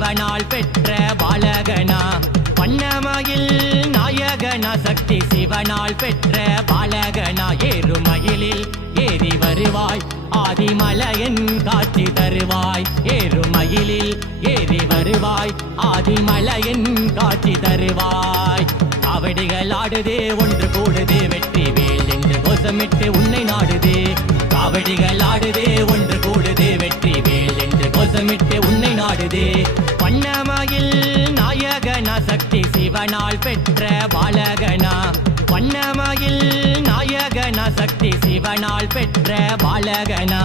சிவனால் பெற்ற பாலகனா வண்ணமயில் நாயகனா சக்தி சிவனால் பெற்ற பாலகனா ஏறுமயிலில் ஏறி வருவாய் ஆதிமலையன் காட்சி தருவாய் ஏறுமயிலில் ஏறி வருவாய் ஆதிமலையன் காட்சி தருவாய் காவடிகள் ஆடுதே ஒன்று கூடுதே வெற்றி வேல் என்று கோஷமிட்டு உன்னை நாடுதே காவடிகள் ஆடுதே ஒன்று கூடுதே வெற்றி வேல் என்று கோஷமிட்டு உன்னை நாடுதே வண்ணமயில் நாயகனா சக்தி சிவனால் பெற்ற பாலகனா வண்ணமயில் நாயகனா சக்தி சிவனால் பெற்ற பாலகனா